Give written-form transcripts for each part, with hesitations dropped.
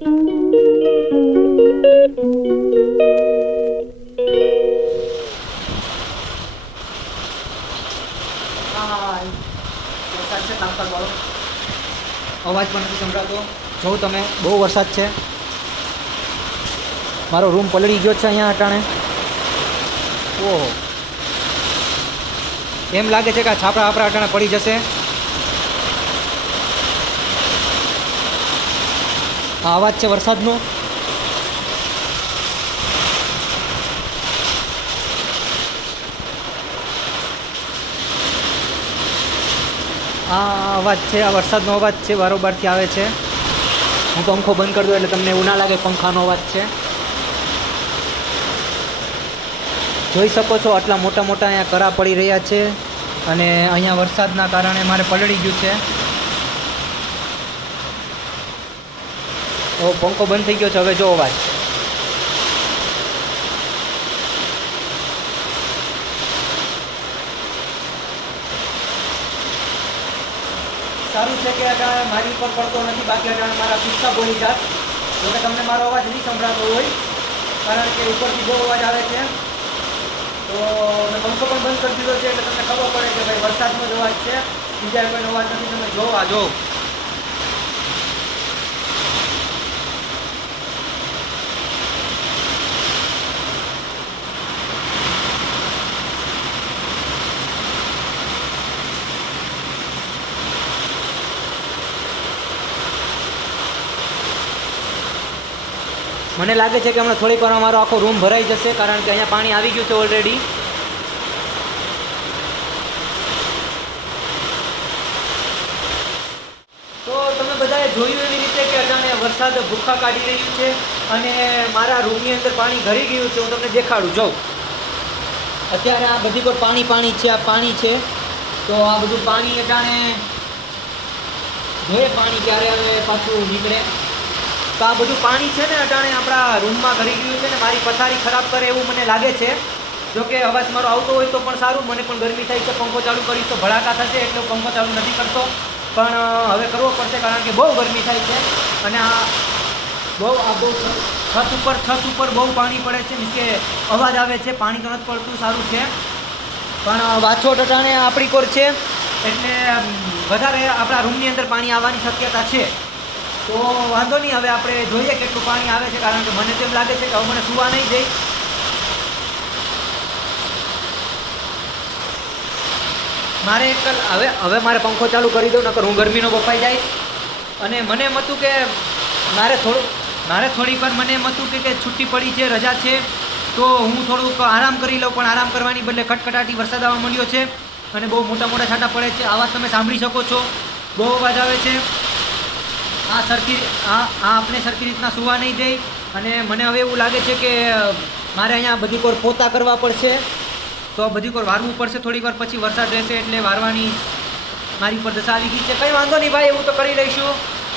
અવાજ પણ નથી સંભળાતો. જોઉં તમે, બહુ વરસાદ છે. મારો રૂમ પલળી ગયો છે અહીંયા અટાણે. ઓહો, એમ લાગે છે કે આ છાપરા આપણા અટાણે પડી જશે. આ અવાજ છે વરસાદનો. આ અવાજ છે, આ વરસાદનો અવાજ છે, બારોબારથી આવે છે. હું પંખો બંધ કરી દઉં એટલે તમને એવું ના લાગે પંખાનો અવાજ છે. જોઈ શકો છો આટલા મોટા મોટા અહીંયા કરા પડી રહ્યા છે અને અહીંયા વરસાદના કારણે મારે પલળી ગયું છે. પંખો બંધ થઈ ગયો છે. હવે જો અવાજ સારું છે કે મારી ઉપર પડતો નથી, બાકી મારા ખિસ્સા બોલી જાત. જોકે તમને મારો અવાજ નહીં સંભળાતો હોય કારણ કે ઉપરથી બહુ અવાજ આવે છે. તો મેં પંખો પણ બંધ કરી દીધો છે એટલે તમને ખબર પડે કે ભાઈ વરસાદનો જ અવાજ છે, બીજા કોઈનો અવાજ નથી. તમે જો આ જો મને લાગે છે કે હમણાં થોડીક વાર મારો આખો રૂમ ભરાઈ જશે કારણ કે અહીંયા પાણી આવી ગયું છે ઓલરેડી. તો તમે બધાએ જોયું એવી રીતે કે અજાણે વરસાદ ભૂખા કાઢી રહ્યું છે અને મારા રૂમની અંદર પાણી ભરી ગયું છે. હું તમને દેખાડું જાઉં. અત્યારે આ બધી પર પાણી પાણી છે, આ પાણી છે. તો આ બધું પાણી અજાણે જોઈએ પાણી ક્યારે હવે પાછું નીકળે. તો આ બધું પાણી છે ને અટાણે આપણા રૂમમાં ભરી ગયું છે ને મારી પથારી ખરાબ કરે એવું મને લાગે છે. જોકે અવાજ મારો આવતો હોય તો પણ સારું, મને પણ ગરમી થાય છે. પંખો ચાલુ કરીશ તો ભડાકા થશે એટલે પંખો ચાલુ નથી કરતો, પણ હવે કરવો પડશે કારણ કે બહુ ગરમી થાય છે અને આ બહુ છત ઉપર બહુ પાણી પડે છે. મીન્સ કે અવાજ આવે છે. પાણી તો નથી પડતું, સારું છે, પણ વાછોટ અટાણે આપણી કોર છે એટલે વધારે આપણા રૂમની અંદર પાણી આવવાની શક્યતા છે. તો વાંધો નહીં, હવે આપણે જોઈએ કેટલું પાણી આવે છે કારણ કે મને તેમ લાગે છે કે હવે મને સુવા નહીં જઈ. મારે હવે મારે પંખો ચાલુ કરી દઉં નકર હું ગરમીનો બફાઈ જાય. અને મને એમ હતું કે મારે થોડીક વાર મને એમ હતું કે છુટ્ટી પડી છે, રજા છે, તો હું થોડુંક આરામ કરી લઉં, પણ આરામ કરવાની બદલે કટકટાટી વરસાદ આવવા મળ્યો છે અને બહુ મોટા મોટા છાંટા પડે છે. આવાજ તમે સાંભળી શકો છો, બહુ અવાજ આવે છે. આપણે સરખી રીતના સુવા નહીં દે અને મને હવે એવું લાગે છે કે મારે અહીંયા બધી કોર પોતા કરવા પડશે. તો બધી કોર વારવું પડશે થોડીક વાર પછી. વરસાદ રહેશે એટલે વારવાની મારી ઉપર દશા આવી ગઈ છે. કંઈ વાંધો નહીં ભાઈ, એવું તો કરી લઈશું,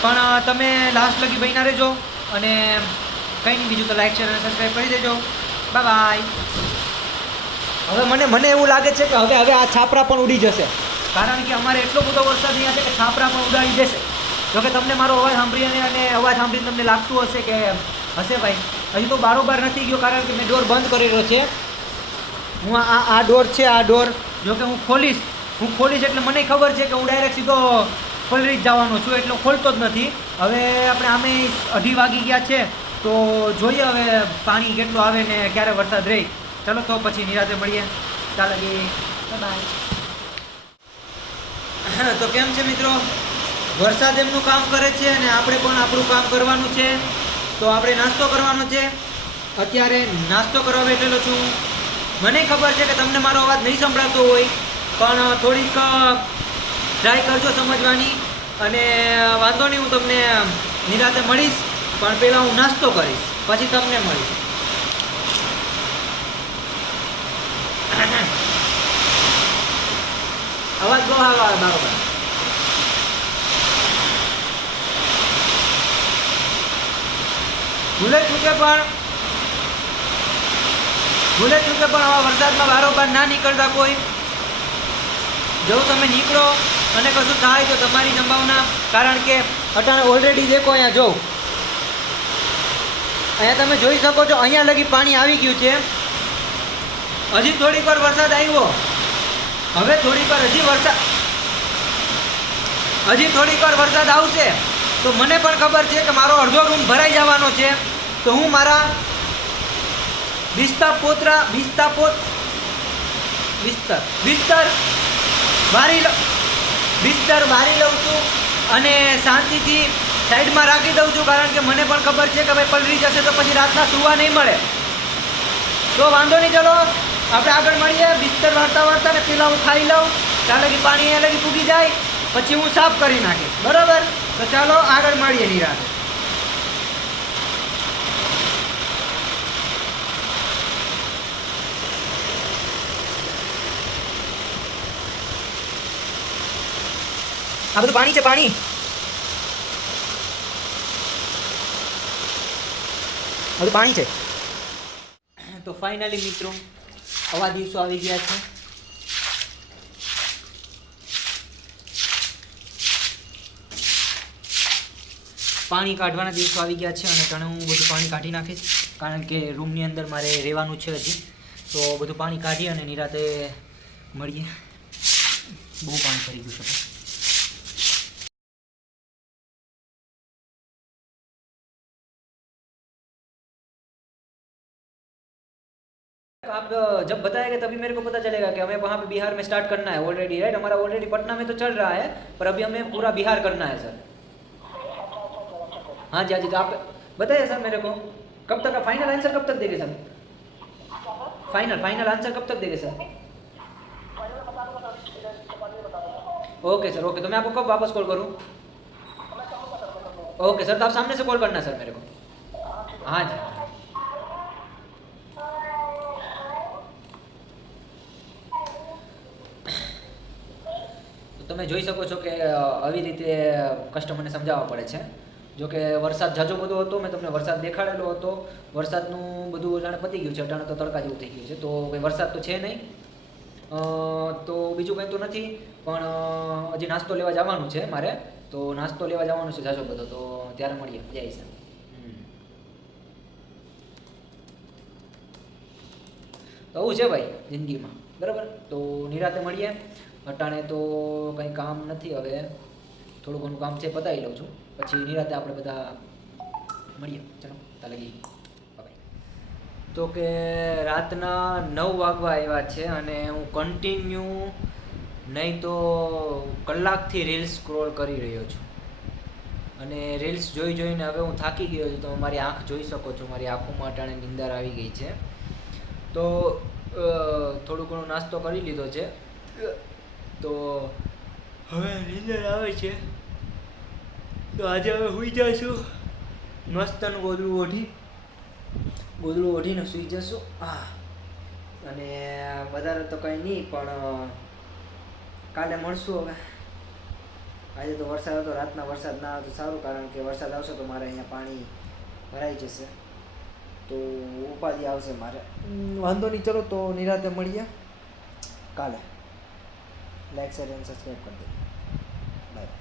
પણ તમે લાસ્ટ લગી બન્યા રહેજો અને કંઈ નહીં બીજું તો લાઈક શેર અને સબસ્ક્રાઈબ કરી દેજો. Bye bye. હવે મને એવું લાગે છે કે હવે આ છાપરા પણ ઉડી જશે કારણ કે અમારે એટલો બધો વરસાદ અહીંયા છે કે છાપરા પણ ઉડાડી દેશે. જોકે તમને મારો અવાજ સાંભળીને અને અવાજ સાંભળીને તમને લાગતું હશે કે હશે ભાઈ હજી તો બારોબાર નથી ગયો કારણ કે મેં ડોર બંધ કરેલો છે. હું આ ડોર છે, આ ડોર જોકે હું ખોલીશ એટલે મને ખબર છે કે હું ડાયરેક્ટ સીધો પલળી જ જવાનો છું એટલે ખોલતો જ નથી. હવે આપણે આમે 2:30 વાગી ગયા છે તો જોઈએ હવે પાણી કેટલું આવે ને ક્યારે વરસાદ રહે. ચાલો તો પછી નિરાતે મળીએ. ચાલો બાય. તો કેમ છે મિત્રો, વરસાદ એમનું કામ કરે છે અને આપણે પણ આપણું કામ કરવાનું છે. તો આપણે નાસ્તો કરવાનો છે. અત્યારે નાસ્તો કરવા બેઠેલો છું. મને ખબર છે કે તમને મારો અવાજ નહીં સંભળાતો હોય, પણ થોડીક ટ્રાય કરજો સમજવાની. અને વાંધો નહીં, હું તમને નિરાતે મળીશ, પણ પહેલાં હું નાસ્તો કરીશ પછી તમને મળીશ. અવાજ બહુ આવે બરાબર. ભૂલે ચૂકે પણ આવા વરસાદમાં બારોબાર ના નીકળતા કોઈ. જો તમે નીકળો અને કશું થાય તો તમારી સંભાવના, કારણ કે અટાણે ઓલરેડી દેખો અહીંયા જો અહીંયા તમે જોઈ શકો છો, અહીંયા લગી પાણી આવી ગયું છે. હજી થોડીક વાર વરસાદ આવ્યો, હવે થોડીક વાર હજી થોડીક વાર વરસાદ આવશે તો મને પણ ખબર છે કે મારો અડધો રૂમ ભરાઈ જવાનો છે. તો હું મારા બિસ્તર વારી લઉં છું અને શાંતિથી સાઈડમાં રાખી દઉં છું, કારણ કે મને પણ ખબર છે કે ભાઈ પલળી જશે તો પછી રાતના સૂવા નહીં મળે. તો વાંધો નહીં, ચલો આપણે આગળ મળીએ. બિસ્તર વાળતા ને પેલા હું ખાઈ લઉં, ત્યાં લગી પાણી અહીંયા લગી પૂગી જાય, પછી હું સાફ કરી નાખીશ. બરાબર? તો ચાલો આગળ મળીએ નિરાંતે. આ બધું પાણી છે, પાણી. બધું પાણી છે. તો ફાઇનલી મિત્રો આવા દિવસો આવી ગયા છે. પાણી કાઢવાના દિવસો આવી ગયા છે અને તણે હું બધું પાણી કાઢી નાખીશ, કારણ કે રૂમની અંદર મારે રહેવાનું છે હજી. તો બધું પાણી કાઢી અને નિરાતે મળીએ. બહુ પાણી કરી ગયું છે. आप जब बताएंगे तभी मेरे को पता चलेगा कि हमें वहाँ पे बिहार में स्टार्ट करना है ऑलरेडी, राइट? हमारा ऑलरेडी पटना में तो चल रहा है, पर अभी हमें पूरा बिहार करना है सर. हाँ जी, हाँ जी. तो आप बताइए सर मेरे को कब तक फाइनल आंसर कब तक देंगे सर? फाइनल आंसर कब तक देंगे सर? Okay sir, okay. तो मैं आपको कब वापस कॉल करूँ? ओके सर, तो आप सामने से कॉल करना सर मेरे को. हाँ जी. તમે જોઈ શકો છો કે આવી રીતે કસ્ટમરને સમજાવવા પડે છે. જો કે વરસાદ ઝાઝો બધો હતો, મેં તમને વરસાદ દેખાડેલો હતો. વરસાદનું બધું જાણે પતી ગયું છે, અટાણે તો તડકા જેવું થઈ ગયું છે. તો કંઈ વરસાદ તો છે નહીં, તો બીજું કંઈ તો નથી. પણ હજી નાસ્તો લેવા જવાનું છે મારે, તો નાસ્તો લેવા જવાનું છે ઝાઝો બધો. તો ત્યારે મળીએ, મજા આવી છે. તો આવું છે ભાઈ જિંદગીમાં, બરાબર? તો નિરાતે મળીએ. અટાણે તો કંઈ કામ નથી, હવે થોડું ઘણું કામ છે પતાવી લઉં છું, પછી નિરાતે આપણે બધા મળીએ. ચલો ત્યાં લગી બાય. તો કે રાતના 9 વાગવા આવ્યા છે અને હું કન્ટિન્યુ નહીં તો કલાકથી રીલ્સ સ્ક્રોલ કરી રહ્યો છું. અને રીલ્સ જોઈને હવે હું થાકી ગયો છું. તો મારી આંખ જોઈ શકો છો, મારી આંખોમાં અટાણે નીંદર આવી ગઈ છે. તો થોડું ઘણું નાસ્તો કરી લીધો છે, તો હવે નીંદર આવે છે. તો આજે હવે સૂઈ જઈશું મસ્તનું ગોદડું ઓઢીને સૂઈ જશું. હા, અને વધારે તો કંઈ નહીં, પણ કાલે મળશું. હવે આજે તો વરસાદ હતો, રાતના વરસાદ ના આવે તો સારું, કારણ કે વરસાદ આવશે તો મારે અહીંયા પાણી ભરાઈ જશે, તો ઉપાધિ આવશે મારે. વાંધો નહીં, ચલો તો નિરાતે મળીએ કાલે. લાઈક, શેર એન્ડ સબસ્ક્રાઈબ કરી દો. બાય.